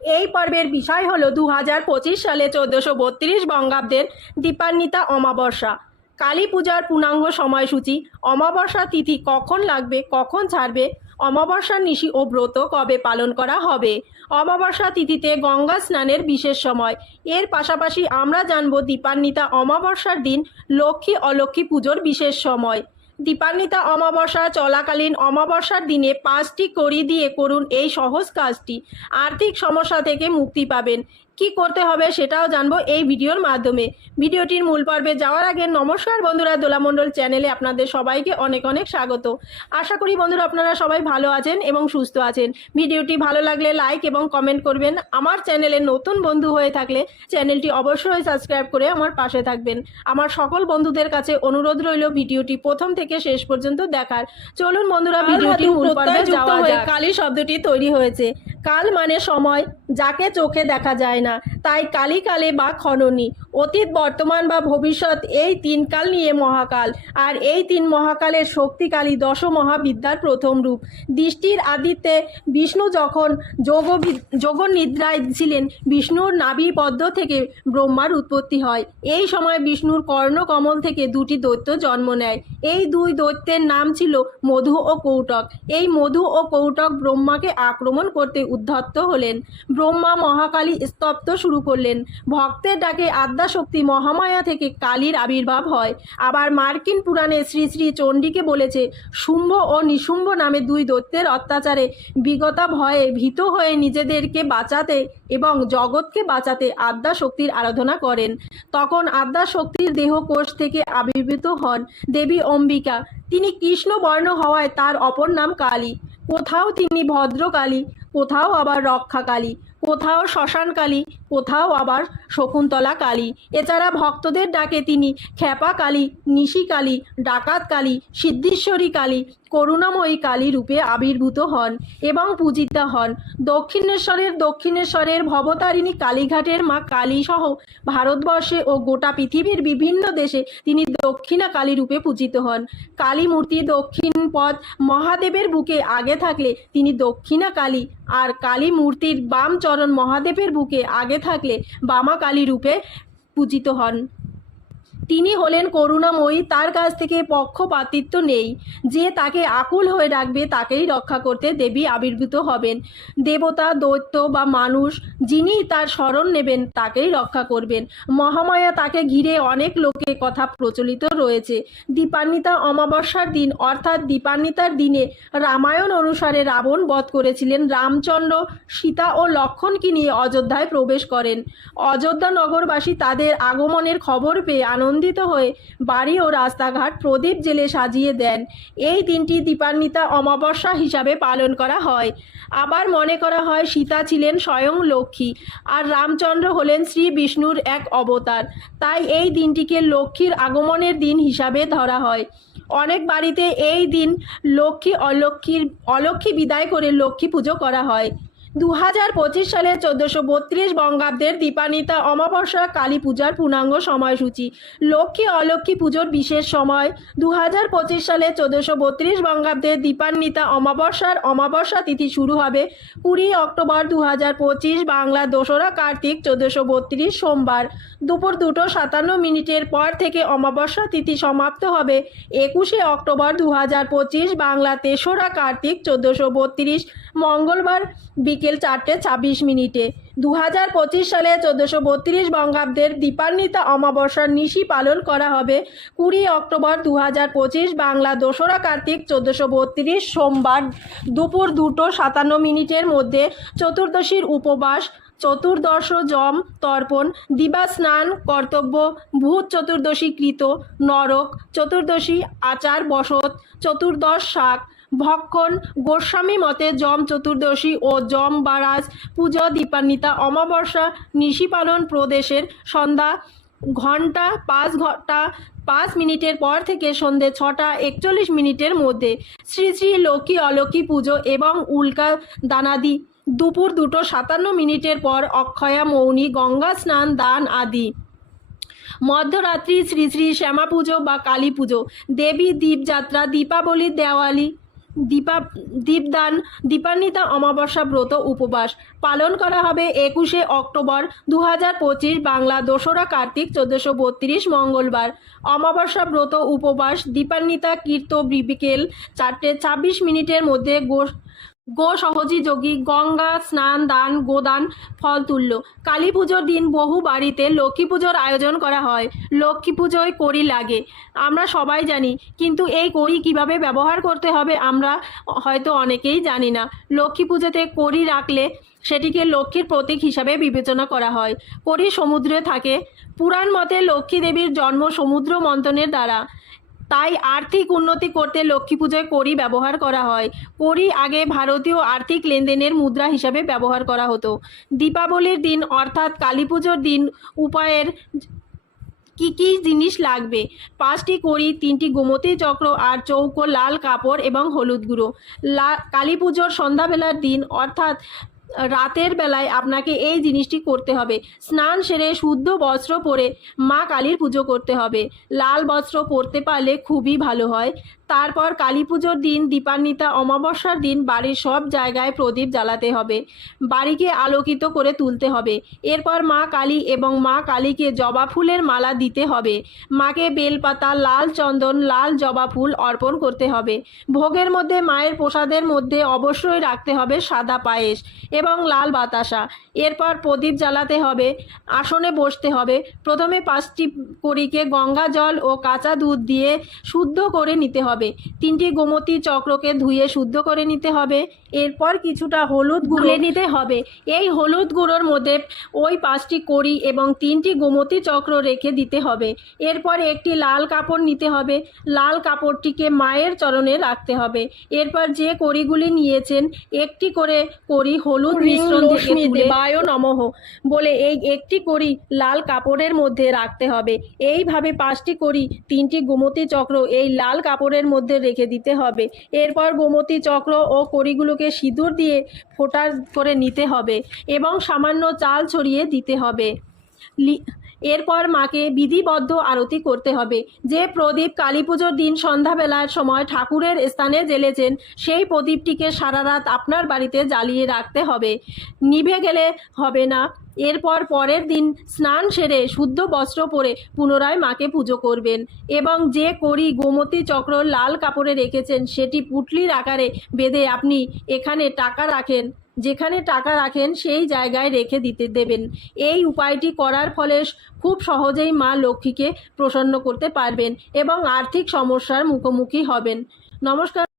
এই পর্বের বিষয় হলো দু হাজার সালে চোদ্দোশো বত্রিশ বঙ্গাব্দের দীপান্বিতা অমাবস্যা। কালী পূজার পূর্ণাঙ্গ সময়সূচি, অমাবস্যা তিথি কখন লাগবে, কখন ছাড়বে অমাবস্যার নিশি ও ব্রত কবে পালন করা হবে, অমাবস্যা তিথিতে গঙ্গা স্নানের বিশেষ সময়। এর পাশাপাশি আমরা জানব দীপান্বিতা অমাবস্যার দিন লক্ষ্মী অলক্ষ্মী পুজোর বিশেষ সময়। দীপান্বিতা অমাবস্যা চলাকালীন অমাবস্যার দিনে পাঁচটি করি দিয়ে করুন এই সহজ কাজটি। আর্থিক সমস্যা থেকে মুক্তি পাবেন। কি করতে হবে সেটাও জানব এই ভিডিওর মাধ্যমে। ভিডিওটির মূল পর্বে যাওয়ার আগে নমস্কার বন্ধুরা দোলামণ্ডল চ্যানেলে আপনাদের সবাইকে অনেক অনেক স্বাগত। আশা করি বন্ধুরা আপনারা সবাই ভালো আছেন এবং সুস্থ আছেন। ভিডিওটি ভালো লাগলে লাইক এবং কমেন্ট করবেন। আমার চ্যানেলে নতুন বন্ধু হয়ে থাকলে চ্যানেলটি অবশ্যই সাবস্ক্রাইব করে আমার পাশে থাকবেন। আমার সকল বন্ধুদের কাছে অনুরোধ রইল ভিডিওটি প্রথম থেকে শেষ পর্যন্ত দেখার। চলুন বন্ধুরা ভিডিওটি মূল পর্বে যাওয়া কালী শব্দটি তৈরি হয়েছে। কাল মানে সময় যাকে চোখে দেখা যায়। না। তাই কালী কালে বা খননী অতীত, বর্তমান বা ভবিষ্যৎ, এই তিন কাল নিয়ে মহাকাল। আর এই তিন মহাকালের শক্তিকালী দশ মহাবিদ্যার প্রথম রূপ। দৃষ্টির আদিত্যে বিষ্ণু যখন যোগ যোগ নিদ্রায় ছিলেন, বিষ্ণুর নাভি পদ্ম থেকে ব্রহ্মার উৎপত্তি হয়। এই সময় বিষ্ণুর কর্ণকমল থেকে দুটি দৈত্য জন্ম নেয়। এই দুই দৈত্যের নাম ছিল মধু ও কৌটক। এই মধু ও কৌটক ব্রহ্মাকে আক্রমণ করতে উদ্ধত্ত হলেন। ব্রহ্মা মহাকালী স্তব্ধ শুরু করলেন। ভক্তের ডাকে আদ্যাশক্তি মহামায়া থেকে কালীর আবির্ভাব হয়। আবার মার্কিন পুরাণে শ্রী শ্রী চণ্ডীকে বলেছে, শুম্ভ ও নিশুম্ভ নামে দুই দৈত্যের অত্যাচারে বিগতা ভয়ে ভীত হয়ে নিজেদেরকে বাঁচাতে এবং জগৎকে বাঁচাতে আদ্যাশক্তির আরাধনা করেন। তখন আদ্যাশক্তির দেহকোষ থেকে আবির্ভূত হন দেবী অম্বিকা। তিনি কৃষ্ণ বর্ণ হওয়ায় তার অপর নাম কালী। কোথাও তিনি ভদ্রকালী, কোথাও আবার রক্ষাকালী। কোথাও শ্মশানকালী কোথাও আবার শকুন্তলা কালী। এছাড়া ভক্তদের ডাকে তিনি খ্যাপা কালী, নিশি কালী, ডাকাত কালী, সিদ্ধেশ্বরী কালী, করুণাময়ী কালী রূপে আবির্ভূত হন এবং পূজিতা হন। দক্ষিণেশ্বরের দক্ষিণেশ্বরের ভবতারিণী কালীঘাটের মা কালী সহ ভারতবর্ষে ও গোটা পৃথিবীর বিভিন্ন দেশে তিনি দক্ষিণা কালী রূপে পূজিত হন। কালী মূর্তি দক্ষিণ পথ মহাদেবের বুকে আগে থাকলে তিনি দক্ষিণা কালী আর কালী মূর্তির বাম চরণ মহাদেবের বুকে আগে থাকলে বামা কালী রূপে পূজিত হন। তিনি হলেন করুণাময়ী, তার কাছ থেকে পক্ষপাতিত্ব নেই। যে তাকে আকুল হয়ে রাখবে, তাকেই রক্ষা করতে দেবী আবির্ভূত হবেন। দেবতা, দৈত্য বা মানুষ, যিনি তার স্মরণ নেবেন, তাকেই রক্ষা করবেন। মহামায়া তাকে ঘিরে অনেক লোকে কথা প্রচলিত রয়েছে। দীপান্বিতা অমাবস্যার দিন, অর্থাৎ দীপান্বিতার দিনে রামায়ণ অনুসারে রাবণ বধ করেছিলেন। রামচন্দ্র, সীতা ও লক্ষণকে নিয়ে অযোধ্যায় প্রবেশ করেন। অযোধ্যা নগরবাসী তাদের আগমনের খবর পেয়ে আনন্দিত হয়ে বাড়ি ও রাস্তাঘাট প্রদীপ জেলে সাজিয়ে দেন। এই দিনটি দীপান্বিতা অমাবস্যা হিসাবে পালন করা হয়। আবার মনে করা হয় সীতা ছিলেন স্বয়ং লক্ষ্মী আর রামচন্দ্র হলেন শ্রী বিষ্ণুর এক অবতার। তাই এই দিনটিকে লক্ষ্মীর আগমনের দিন হিসাবে ধরা হয়। অনেক বাড়িতে এই দিন লক্ষ্মী অলক্ষ্মীর, অলক্ষ্মী বিদায় করে লক্ষ্মী পুজো করা হয়। দু হাজার পঁচিশ সালের চোদ্দোশো বত্রিশ বঙ্গাব্দের দীপানিতা অমাবস্যা কালী পূজার পূর্ণাঙ্গ সময়সূচি। লক্ষ্মী অলক্ষ্মী পুজোর বিশেষ সময় দু হাজার পঁচিশ সালে চোদ্দোশো বত্রিশ বঙ্গাব্দের দীপান্বিতা অমাবস্যার অমাবস্যা তিথি শুরু হবে কুড়ি অক্টোবর দু হাজার পঁচিশ বাংলা দোসরা কার্তিক চোদ্দোশো বত্রিশ সোমবার। দুপুর দুটো সাতান্ন মিনিটের পর থেকে অমাবস্যা তিথি সমাপ্ত হবে একুশে অক্টোবর দু হাজার পঁচিশ বাংলা তেসরা কার্তিক চোদ্দোশো বত্রিশ। মঙ্গলবার বিকেল চারটে ছাব্বিশ মিনিটে। দু হাজার পঁচিশ সালে চোদ্দোশো বত্রিশ বঙ্গাব্দের দীপান্বিতা অমাবস্যার নিশি পালন করা হবে। কুড়ি অক্টোবর দু হাজার পঁচিশ বাংলা দোসরা কার্তিক চোদ্দোশো বত্রিশ সোমবার দুপুর দুটো সাতান্ন মিনিটের মধ্যে চতুর্দশীর উপবাস, চতুর্দশ যম তর্পণ, দিবা স্নান, কর্তব্য, ভূত চতুর্দশী কৃত নরক, চতুর্দশী আচার বসত, চতুর্দশ শাক ভক্ষণ, গোস্বামী মতে যম চতুর্দশী ও যম বারাজ, পূজা দীপান্বিতা, অমাবস্যা, নিশি পালন প্রদেশের সন্ধ্যা ঘণ্টা পাঁচ ঘণ্টা পাঁচ মিনিটের পর থেকে সন্ধে ছটা একচল্লিশ মিনিটের মধ্যে শ্রী শ্রী লক্ষ্মী অলক্ষ্মী পুজো এবং উল্কা দানাদি দুপুর দুটো সাতান্ন মিনিটের পর অক্ষয়া, মৌনী, গঙ্গা স্নান, দান আদি। মধ্যরাত্রি শ্রী শ্রী শ্যামা পুজো বা কালী পুজো। দেবী দীপযাত্রা, দীপাবলি, দেওয়ালি। দীপা, দীপদান, দীপান্বিতা অমাবস্যা ব্রত উপবাস। পালন করা হবে একুশে অক্টোবর দু হাজার পঁচিশ বাংলা দোসরা কার্তিক চোদ্দোশো বত্রিশ মঙ্গলবার। অমাবস্যা ব্রত উপবাস দীপান্বিতা কীর্ত বিকেল চারটে ছাব্বিশ মিনিটের মধ্যে গো গো সহজী যোগী, গঙ্গা স্নান, দান, গোদান, ফল তুল্য। কালী পুজোর দিন বহু বাড়িতে লক্ষ্মী পুজোর আয়োজন করা হয়। লক্ষ্মী পুজোয় করি লাগে। আমরা সবাই জানি, কিন্তু এই কড়ি কীভাবে ব্যবহার করতে হবে আমরা হয়তো অনেকেই জানি না। লক্ষ্মী পুজোতে করি রাখলে সেটিকে লক্ষ্মীর প্রতীক হিসাবে বিবেচনা করা হয়। করি সমুদ্রে থাকে। পুরাণ মতে লক্ষ্মী দেবীর জন্ম সমুদ্র মন্থনের দ্বারা। তাই আর্থিক উন্নতি করতে লক্ষ্মী পুজোয় কড়ি ব্যবহার করা হয়। কড়ি আগে ভারতীয় আর্থিক লেনদেনের মুদ্রা হিসাবে ব্যবহার করা হতো। দীপাবলির দিন অর্থাৎ কালী পুজোর দিন উপায়ের কি কি জিনিস লাগবে? পাঁচটি কড়ি, তিনটি গোমতী চক্র, আর চৌকো লাল কাপড় এবং হলুদ গুঁড়ো। লা, কালী পুজোর সন্ধ্যাবেলার দিন অর্থাৎ রাতের বেলায় আপনাকে এই জিনিসটি করতে হবে। স্নান সেরে শুদ্ধ বস্ত্র পরে মা কালীর পুজো করতে হবে। লাল বস্ত্র পরতে পারলে খুবই ভালো হয়। তারপর কালী পুজোর দিন, দীপান্বিতা, অমাবস্যার দিন বাড়ির সব জায়গায় প্রদীপ জ্বালাতে হবে। বাড়িকে আলোকিত করে তুলতে হবে। এরপর মা কালী এবং মা কালীকে জবা ফুলের মালা দিতে হবে। মাকে বেলপাতা, লাল চন্দন, লাল জবা ফুল অর্পণ করতে হবে। ভোগের মধ্যে, মায়ের প্রসাদের মধ্যে অবশ্যই রাখতে হবে সাদা পায়েস। এবং লাল বাতাসা। এরপর প্রদীপ জ্বালাতে হবে আসনে বসতে হবে। প্রথমে পাঁচটি কড়িকে গঙ্গা জল ও কাঁচা দুধ দিয়ে শুদ্ধ করে নিতে হবে। তিনটি গোমতী চক্রকে ধুয়ে শুদ্ধ করে নিতে হবে। এরপর কিছুটা হলুদ গুঁড়ে নিতে হবে। এই হলুদ গুঁড়োর মধ্যে ওই পাঁচটি কড়ি এবং তিনটি গোমতী চক্র রেখে দিতে হবে। এরপর একটি লাল কাপড় নিতে হবে। লাল কাপড়টিকে মায়ের চরণে রাখতে হবে। এরপর যে কড়িগুলি নিয়েছেন একটি করে কড়ি হলুদ মিশ্রণ বায় নমঃ বলে এই একটি কড়ি লাল কাপড়ের মধ্যে রাখতে হবে। এইভাবে পাঁচটি কড়ি তিনটি গোমতী চক্র এই লাল কাপড়ের মধ্যে রেখে দিতে হবে। এরপর গোমতী চক্র ও কড়িগুলোকে সিঁদুর দিয়ে ফোটার করে নিতে হবে এবং সামান্য চাল ছড়িয়ে দিতে হবে। এরপর মাকে বিধিবদ্ধ আরতি করতে হবে। যে প্রদীপ কালী পুজোর দিন সন্ধ্যাবেলার সময় ঠাকুরের স্থানে জ্বেলেছেন, সেই প্রদীপটিকে সারা রাত আপনার বাড়িতে জ্বালিয়ে রাখতে হবে। নিভে গেলে হবে না। এরপর পরের দিন স্নান সেরে শুদ্ধ বস্ত্র পরে পুনরায় মাকে পুজো করবেন এবং যে করি গোমতী চক্র লাল কাপড়ে রেখেছেন, সেটি পুটলির আকারে বেঁধে আপনি এখানে টাকা রাখেন। যেখানে টাকা রাখেন, সেই জায়গায় রেখে দিতে দেবেন। এই উপায়টি করার ফলে খুব সহজেই মা লক্ষ্মীকে প্রসন্ন করতে পারবেন এবং আর্থিক সমস্যার মুখোমুখি হবেন। নমস্কার।